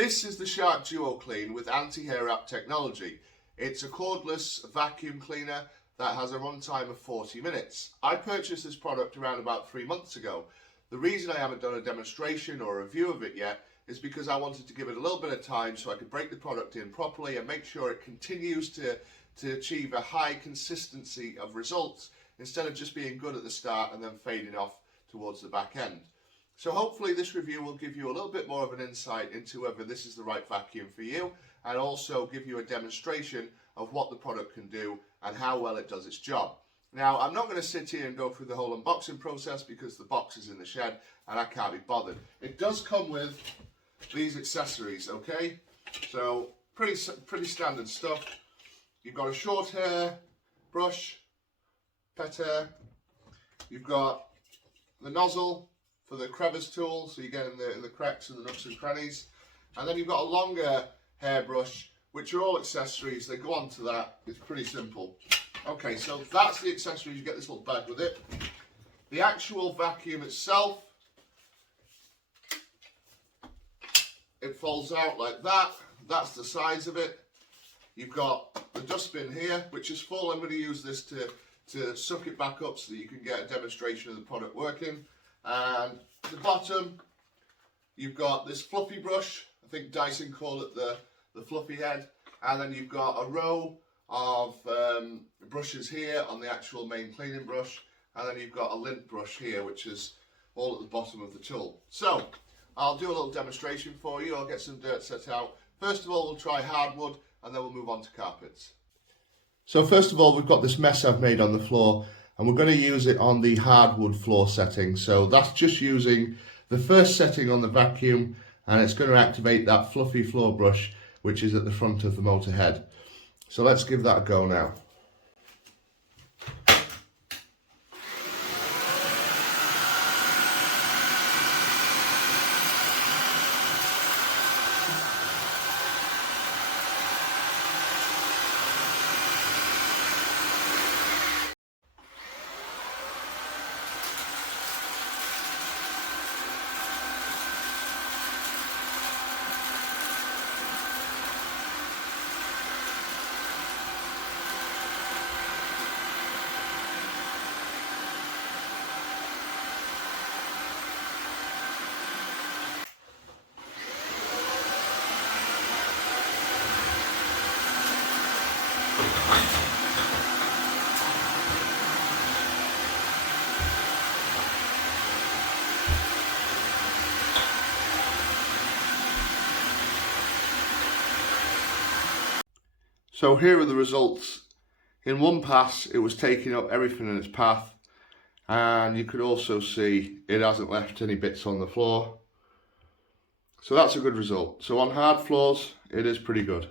This is the Shark Duo Clean with anti-hair wrap technology. It's a cordless vacuum cleaner that has a runtime of 40 minutes. I purchased this product around about 3 months ago. The reason I haven't done a demonstration or a review of it yet is because I wanted to give it a little bit of time so I could break the product in properly and make sure it continues to achieve a high consistency of results instead of just being good at the start and then fading off towards the back end. So hopefully this review will give you a little bit more of an insight into whether this is the right vacuum for you, and also give you a demonstration of what the product can do and how well it does its job. Now, I'm not going to sit here and go through the whole unboxing process because the box is in the shed and I can't be bothered. It does come with these accessories, okay? So pretty standard stuff. You've got a short hair brush, pet hair. You've got the nozzle for the crevice tool, so you get in the cracks and the nooks and crannies. And then you've got a longer hairbrush, which are all accessories. They go on to that. It's pretty simple. Okay, so that's the accessories. You get this little bag with it. The actual vacuum itself, it folds out like that. That's the size of it. You've got the dustbin here, which is full. I'm going to use this to suck it back up so that you can get a demonstration of the product working. And at the bottom, you've got this fluffy brush. I think Dyson call it the fluffy head. And then you've got a row of brushes here on the actual main cleaning brush. And then you've got a lint brush here, which is all at the bottom of the tool. So I'll do a little demonstration for you. I'll get some dirt set out. First of all, we'll try hardwood, and then we'll move on to carpets. So first of all, we've got this mess I've made on the floor, and we're going to use it on the hardwood floor setting. So that's just using the first setting on the vacuum, and it's going to activate that fluffy floor brush, which is at the front of the motor head. So let's give that a go now. So here are the results. In one pass, it was taking up everything in its path, and you could also see it hasn't left any bits on the floor. So that's a good result. So on hard floors, it is pretty good.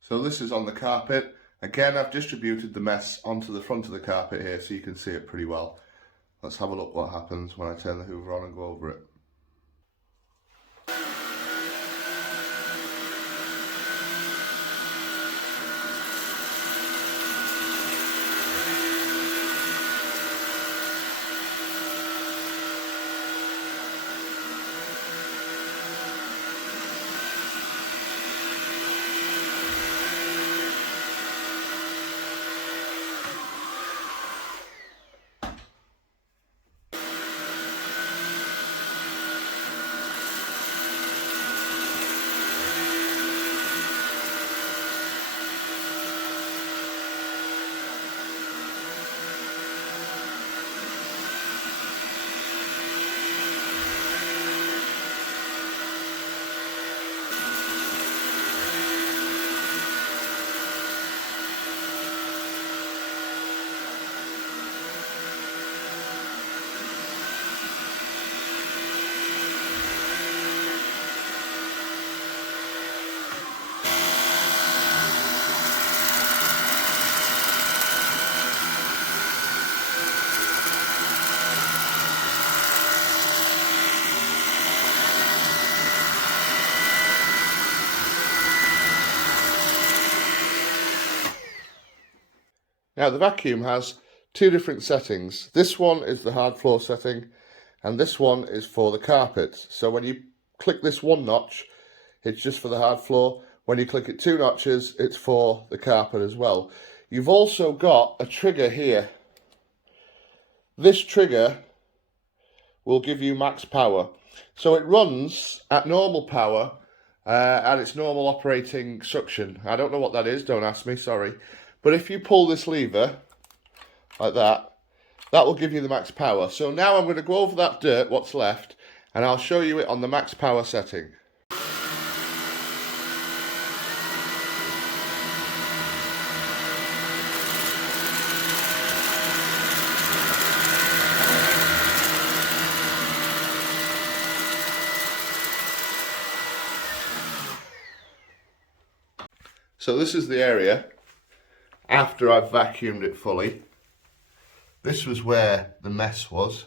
So this is on the carpet. Again, I've distributed the mess onto the front of the carpet here so you can see it pretty well. Let's have a look what happens when I turn the hoover on and go over it. Now the vacuum has two different settings. This one is the hard floor setting and this one is for the carpet. So when you click this one notch, it's just for the hard floor. When you click it 2 notches, it's for the carpet as well. You've also got a trigger here. This trigger will give you max power. So it runs at normal power at its normal operating suction. I don't know what that is, don't ask me, sorry. But if you pull this lever like that, that will give you the max power. So now I'm going to go over that dirt, what's left, and I'll show you it on the max power setting. So this is the area after I've vacuumed it fully. This was where the mess was.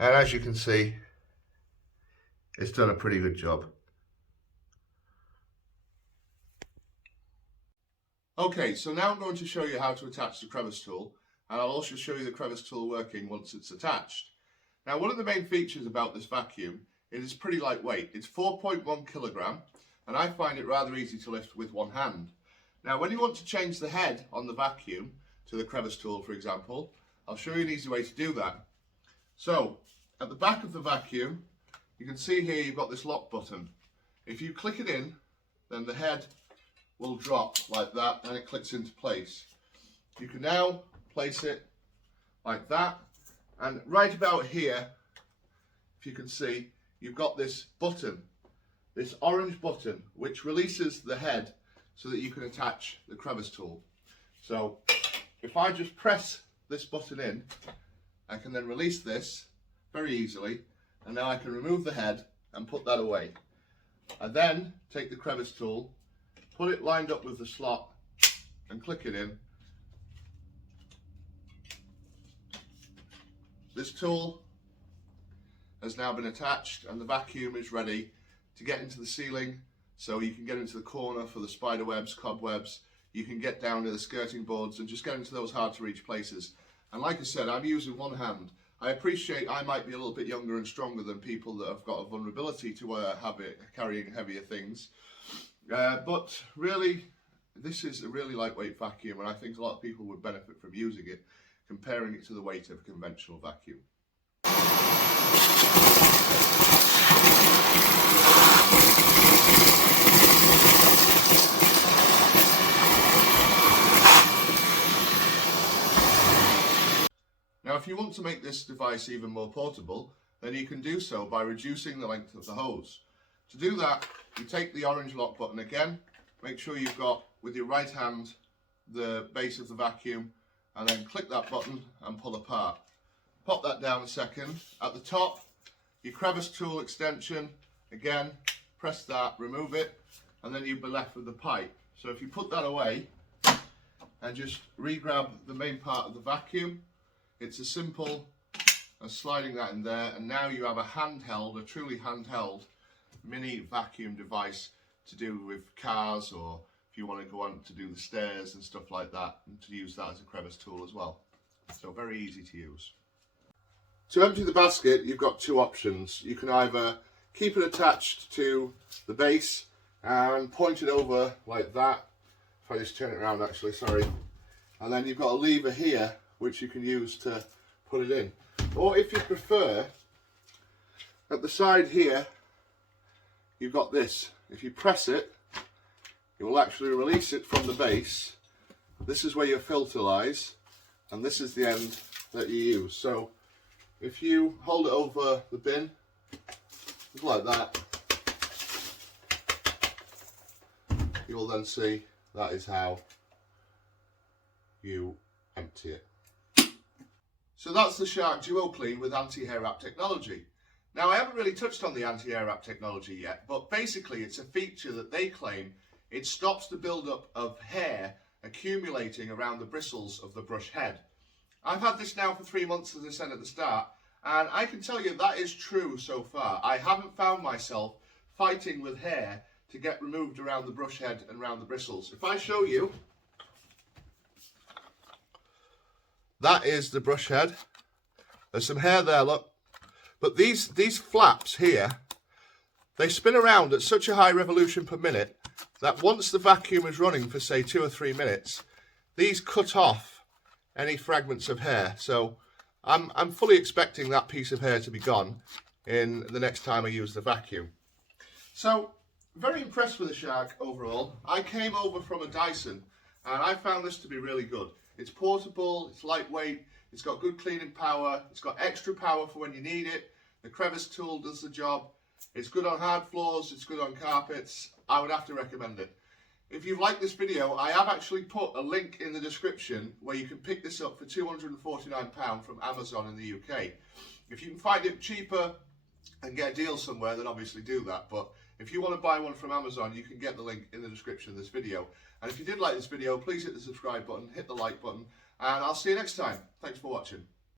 And as you can see, it's done a pretty good job. Okay, so now I'm going to show you how to attach the crevice tool, and I'll also show you the crevice tool working once it's attached. Now, one of the main features about this vacuum, it is pretty lightweight. It's 4.1 kilogram, and I find it rather easy to lift with one hand. Now, when you want to change the head on the vacuum to the crevice tool, for example, I'll show you an easy way to do that. So, at the back of the vacuum, you can see here you've got this lock button. If you click it in, then the head will drop like that and it clicks into place. You can now place it like that, and right about here, if you can see, you've got this button, this orange button, which releases the head so that you can attach the crevice tool. So if I just press this button in, I can then release this very easily, and now I can remove the head and put that away. I then take the crevice tool, put it lined up with the slot and click it in. This tool has now been attached and the vacuum is ready to get into the ceiling, so you can get into the corner for the spider webs, cobwebs, you can get down to the skirting boards and just get into those hard to reach places. And like I said, I'm using one hand. I appreciate I might be a little bit younger and stronger than people that have got a vulnerability to carrying heavier things. But really, this is a really lightweight vacuum, and I think a lot of people would benefit from using it, comparing it to the weight of a conventional vacuum. Now, if you want to make this device even more portable, then you can do so by reducing the length of the hose. To do that, you take the orange lock button again, make sure you've got, with your right hand, the base of the vacuum, and then click that button and pull apart. Pop that down a second. At the top, your crevice tool extension, again, press that, remove it, and then you'll be left with the pipe. So if you put that away and just re-grab the main part of the vacuum, it's as simple as sliding that in there, and now you have a handheld, a truly handheld mini vacuum device to do with cars, or if you want to go on to do the stairs and stuff like that, and to use that as a crevice tool as well. So very easy to use. To empty the basket, you've got two options. You can either keep it attached to the base and point it over like that. If I just turn it around, actually, sorry. And then you've got a lever here which you can use to put it in. Or if you prefer, at the side here, you've got this. If you press it, it will actually release it from the base. This is where your filter lies, and this is the end that you use. So if you hold it over the bin, just like that, you will then see that is how you empty it. So that's the Shark Duo Clean with anti-hair wrap technology. Now, I haven't really touched on the anti-hair wrap technology yet, but basically it's a feature that they claim it stops the build-up of hair accumulating around the bristles of the brush head. I've had this now for 3 months, as I said at the start, and I can tell you that is true so far. I haven't found myself fighting with hair to get removed around the brush head and around the bristles. If I show you, that is the brush head. There's some hair there, look. But these flaps here They spin around at such a high revolution per minute that once the vacuum is running for say 2 or 3 minutes, these cut off any fragments of hair. So I'm fully expecting that piece of hair to be gone in the next time I use the vacuum. So very impressed with the Shark overall. I came over from a Dyson and I found this to be really good. It's portable, it's lightweight, it's got good cleaning power, it's got extra power for when you need it. The crevice tool does the job. It's good on hard floors, it's good on carpets. I would have to recommend it. If you've liked this video, I have actually put a link in the description where you can pick this up for £249 from Amazon in the UK. If you can find it cheaper and get a deal somewhere, then obviously do that. But if you want to buy one from Amazon, you can get the link in the description of this video. And if you did like this video, please hit the subscribe button, hit the like button, and I'll see you next time. Thanks for watching.